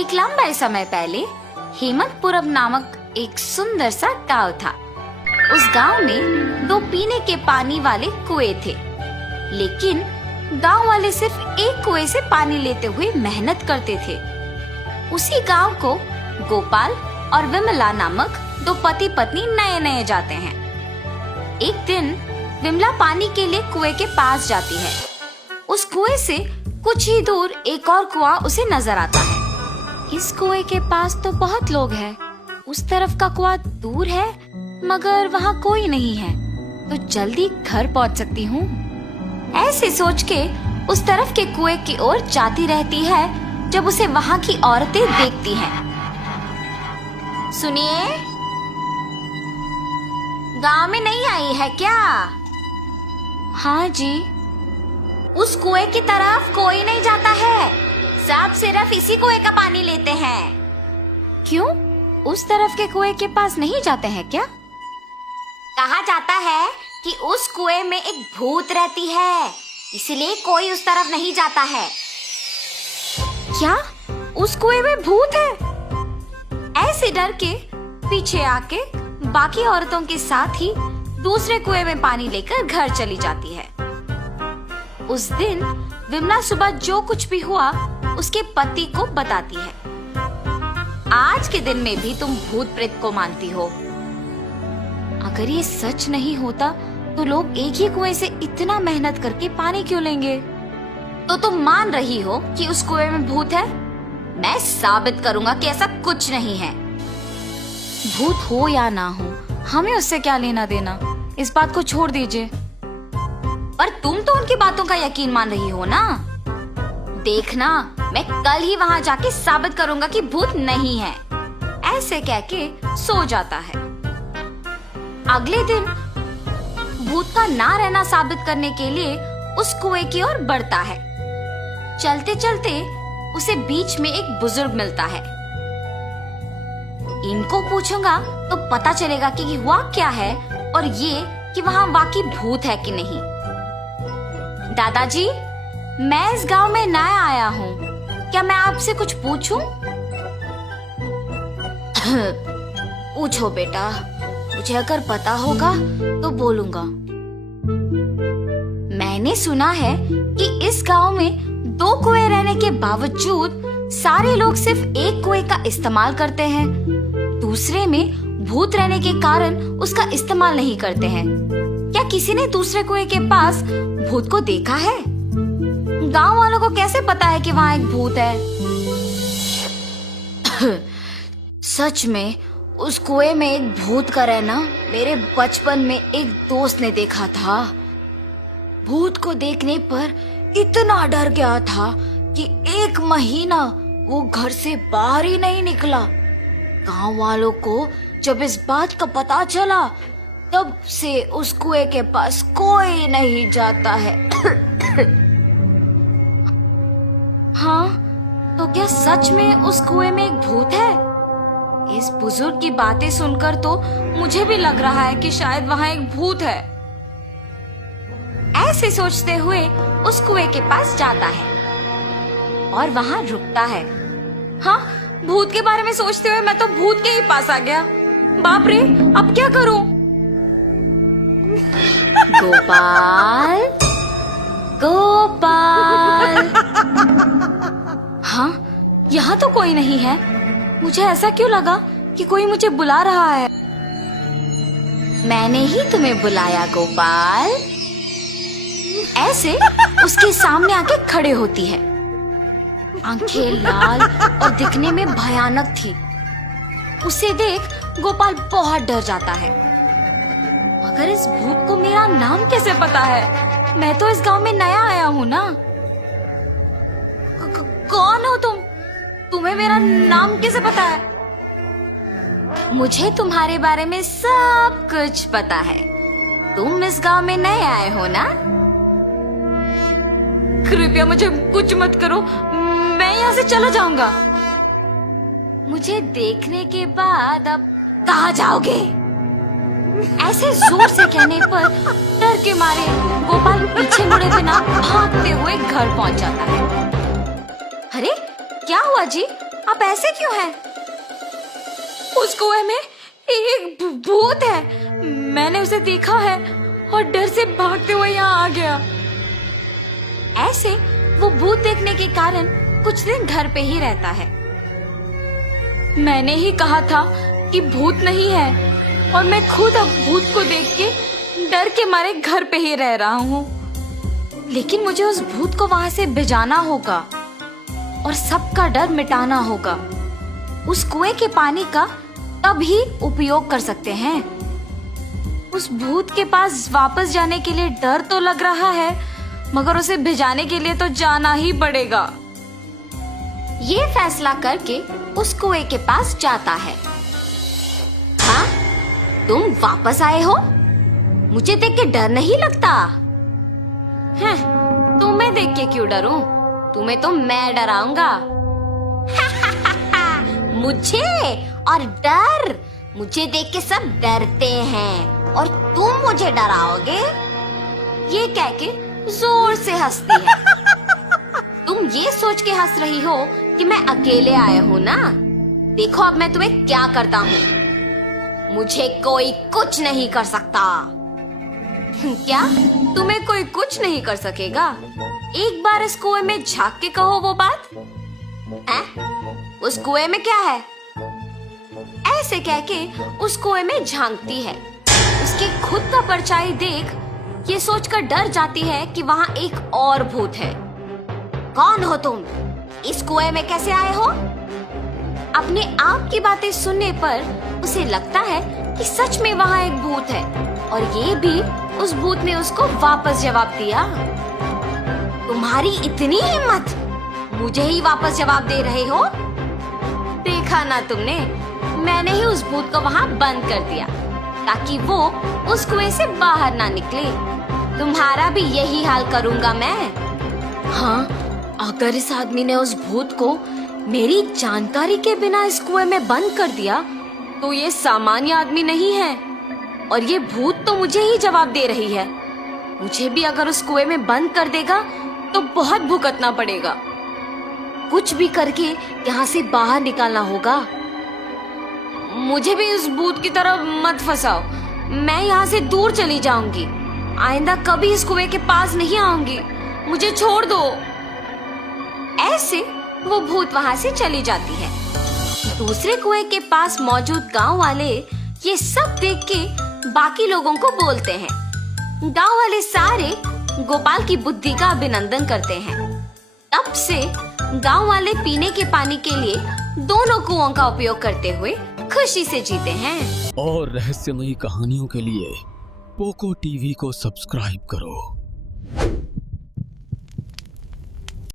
एक लंबे समय पहले हेमंतपुरम नामक एक सुंदर सा गांव था। उस गांव में 2 पीने के पानी वाले कुएं थे, लेकिन गांव वाले सिर्फ एक कुएं से पानी लेते हुए मेहनत करते थे। उसी गांव को गोपाल और विमला नामक 2 पति पत्नी नए नए जाते हैं। एक दिन विमला पानी के लिए कुएं के पास जाती है। उस कुएं से कुछ ही दूर एक और कुआं उसे नजर आता है। इस कुएं के पास तो बहुत लोग हैं, उस तरफ का कुआं दूर है मगर वहाँ कोई नहीं है, तो जल्दी घर पहुँच सकती हूँ। ऐसे सोच के उस तरफ के कुएं की ओर जाती रहती है जब उसे वहाँ की औरतें देखती हैं। सुनिए, गांव में नहीं आई है क्या? हाँ जी। उस कुएं की तरफ कोई नहीं जाता है, सब सिर्फ इसी कुएं का पानी लेते हैं। क्यों? उस तरफ के कुएं के पास नहीं जाते हैं क्या? कहा जाता है कि उस कुएं में एक भूत रहती है, इसलिए कोई उस तरफ नहीं जाता है। क्या उस कुएं में भूत है? ऐसे डर के पीछे आके बाकी औरतों के साथ ही दूसरे कुएं में पानी लेकर घर चली जाती है। उस दिन विमला सुबह जो कुछ भी हुआ उसके पति को बताती है। आज के दिन में भी तुम भूत प्रेत को मानती हो। अगर ये सच नहीं होता तो लोग एक ही कुएं से इतना मेहनत करके पानी क्यों लेंगे? तो तुम मान रही हो कि उस कुएं में भूत है? मैं साबित करूंगा कि ऐसा कुछ नहीं है। भूत हो या ना हो, हमें उससे क्या लेना देना, इस बात को छोड़ दीजिए। पर तुम तो उनकी बातों का यकीन मान रही हो ना? देखना, मैं कल ही वहाँ जाके साबित करूंगा कि भूत नहीं है। ऐसे कह के सो जाता है। अगले दिन भूत का ना रहना साबित करने के लिए उस कुएं की ओर बढ़ता है। चलते चलते उसे बीच में एक बुजुर्ग मिलता है। इनको पूछूंगा तो पता चलेगा कि हुआ क्या है और ये कि वहाँ वाकई भूत है कि नहीं। दादाजी, मैं इस गांव में नया आया हूँ, क्या मैं आपसे कुछ पूछूं? पूछो बेटा, मुझे अगर पता होगा तो बोलूंगा। मैंने सुना है कि इस गांव में 2 कुएं रहने के बावजूद सारे लोग सिर्फ एक कुएं का इस्तेमाल करते हैं, दूसरे में भूत रहने के कारण उसका इस्तेमाल नहीं करते हैं। क्या किसी ने दूसरे कुएं के पास भूत को देखा है? गांव वालों को कैसे पता है कि वहाँ एक भूत है? सच में उस कुएं में एक भूत का रहना मेरे बचपन में एक दोस्त ने देखा था। भूत को देखने पर इतना डर गया था कि 1 महीना वो घर से बाहर ही नहीं निकला। गांव वालों को जब इस बात का पता चला तब से उस कुएं के पास कोई नहीं जाता है। हाँ, तो क्या सच में उस कुएं में एक भूत है? इस बुजुर्ग की बातें सुनकर तो मुझे भी लग रहा है कि शायद वहाँ एक भूत है। ऐसे सोचते हुए उस कुएं के पास जाता है और वहाँ रुकता है। हाँ, भूत के बारे में सोचते हुए मैं तो भूत के ही पास आ गया। बाप रे, अब क्या करूं? गोपाल, गोपाल। हाँ, यहाँ तो कोई नहीं है। मुझे ऐसा क्यों लगा कि कोई मुझे बुला रहा है? मैंने ही तुम्हें बुलाया गोपाल। ऐसे उसके सामने आके खड़े होती है। आंखें लाल और दिखने में भयानक थी। उसे देख गोपाल बहुत डर जाता है। मगर इस भूत को मेरा नाम कैसे पता है? मैं तो इस गांव में नया आया हूँ ना। कौन हो तुम? तुम्हें मेरा नाम कैसे पता है? मुझे तुम्हारे बारे में सब कुछ पता है। तुम इस गांव में नए आए हो ना? कृपया मुझे कुछ मत करो, मैं यहाँ से चला जाऊंगा। मुझे देखने के बाद अब कहाँ जाओगे? ऐसे जोर से कहने पर डर के मारे गोपाल पीछे मुड़े बिना भागते हुए घर पहुंच जाता है। अरे क्या हुआ जी? आप ऐसे क्यों हैं? उस कुएं में एक भूत है। मैंने उसे देखा है और डर से भागते हुए यहाँ आ गया। ऐसे वो भूत देखने के कारण कुछ दिन घर पे ही रहता है। मैंने ही कहा था कि भूत नहीं है और मैं खुद अब भूत को देख के डर के मारे घर पे ही रह रहा हूँ। लेकिन मुझे उस भूत को वहां से भिजाना होगा और सबका डर मिटाना होगा। उस कुएं के पानी का तभी उपयोग कर सकते हैं। उस भूत के पास वापस जाने के लिए डर तो लग रहा है, मगर उसे भिजाने के लिए तो जाना ही पड़ेगा। ये फैसला करके उस कुएं के पास जाता है। हाँ, तुम वापस आए हो? मुझे देख के डर नहीं लगता? हैं, तुम्हें देख के क्यों डरूं? तुम्हें तो मैं डराऊंगा। मुझे और डर? मुझे देख के सब डरते हैं और तुम मुझे डराओगे? ये कह के जोर से हंसती है। तुम ये सोच के हंस रही हो कि मैं अकेले आया हूँ ना? देखो अब मैं तुम्हें क्या करता हूँ। मुझे कोई कुछ नहीं कर सकता। क्या? तुम्हें कोई कुछ नहीं कर सकेगा? एक बार इस कुएं में झांक के कहो वो बात। उस कुएं में क्या है? ऐसे कह के उस कुएं में झांकती है। उसके खुद का परछाई देख ये सोचकर डर जाती है कि वहाँ एक और भूत है। कौन हो तुम? इस कुएं में कैसे आए हो? अपने आप की बातें सुनने पर उसे लगता है कि सच में वहाँ एक भूत है और ये भी उस भूत ने उसको वापस जवाब दिया। तुम्हारी इतनी हिम्मत, मुझे ही वापस जवाब दे रहे हो? देखा ना तुमने, मैंने ही उस भूत को वहाँ बंद कर दिया ताकि वो उस कुएं से बाहर ना निकले। तुम्हारा भी यही हाल करूँगा मैं। हाँ, अगर इस आदमी ने उस भूत को मेरी जानकारी के बिना इस कुएं में बंद कर दिया तो ये सामान्य आदमी नहीं है और ये भूत तो मुझे ही जवाब दे रही है। मुझे भी अगर उस कुएं में बंद कर देगा तो बहुत भुगतना पड़ेगा। कुछ भी करके यहाँ से बाहर निकालना होगा। मुझे भी उस भूत की तरह मत फंसाओ। मैं यहाँ से दूर चली जाऊंगी। आइंदा कभी इस कुएं के पास नहीं आऊंगी। मुझे छोड़ दो। ऐसे वो भूत वहाँ से चली जाती है। दूसरे कुएं के पास मौजूद गांव वाले ये सब देख के बाकी लोगों को बोलते हैं। गांव वाले सारे गोपाल की बुद्धि का अभिनंदन करते हैं। तब से गांव वाले पीने के पानी के लिए दोनों कुओं का उपयोग करते हुए खुशी से जीते हैं। और रहस्यमयी कहानियों के लिए पोको टीवी को सब्सक्राइब करो।